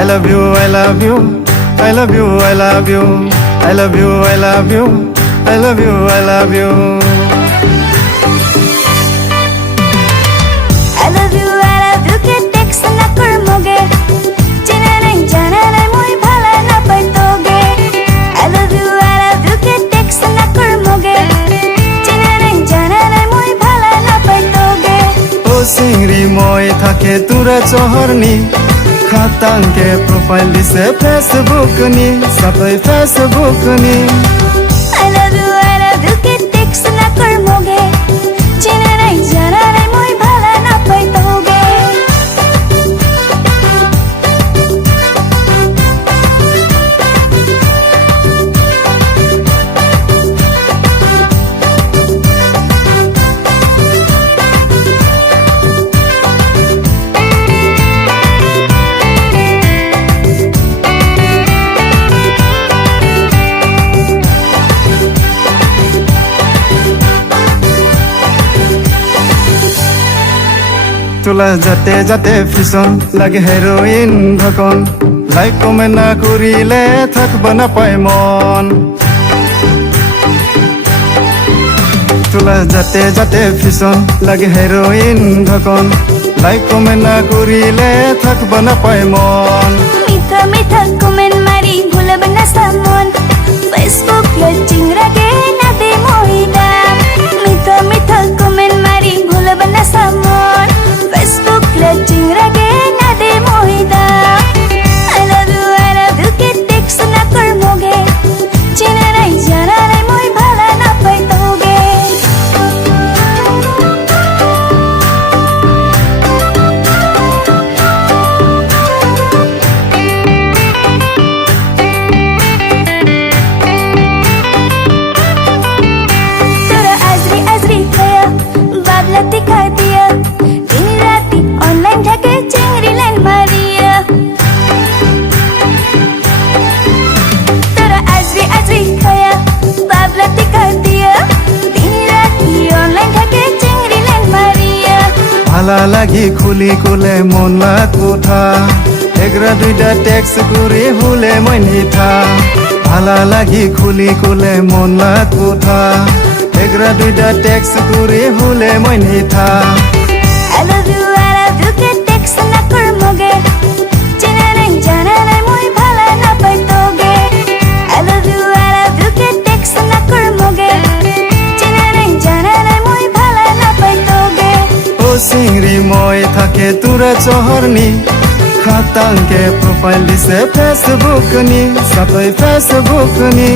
I love you, I love you, I love you, I love you, I love you, I love you, I love you, I love you. I love you, I love you ke text na karmoge. China nai jana nai moi bhala na pai toge. I love you ke text na karmoge. China nai jana nai moi bhala na pai toge. O singri moi thake tura chahar ni. Khatang ke profile dise Facebook ni, sabai Facebook ni. I love you ke text na karmoge. China nai jana nai moi bhala na pai toge. তোলা যাতে যাতে fission লাগে heroin ঢকন like comment না করিলে থাকব না পায় মন তোলা যাতে যাতে ফিসন লাগে হেরোইন ঢকন লাইক কমেন্ট না করিলে থাকব না পায় মন মিঠা মিঠা কমেন্ট মারি ভুলব না সামন ফেসবুক লে চিংরা গে না দে মহিলা মিঠা মিঠা কমেন্ট মারি ভুলব না সামন ফেসবুক লে চিংরা গে না দে মহিলা I love you ke text na karmoge china nai jana nai moi bhala na pai toge tora azri azri khaya babla tikha diya din rati online thake chingri line mariya tora azri azri khaya babla tikha diya din rati online thake chingri line mariya ভালা লাগি খুলি কুলে মন লাগ উঠা এগরা দুইটা text করে হুলে মই নিঠা ভালা লাগি খুলি কুলে মন লাগ উঠা এগরা দুইটা টেক্সট করে হুলে মই নিঠা I love you ke text na karmoge china nai jana nai moi bhala na pai toge I love you ke text na karmoge china nai jana nai moi bhala na pai toge ও সিংরি মই থাকে তুরা চহর নি খাতাং কে profile দিছে Facebook নি সাবাই Facebook নি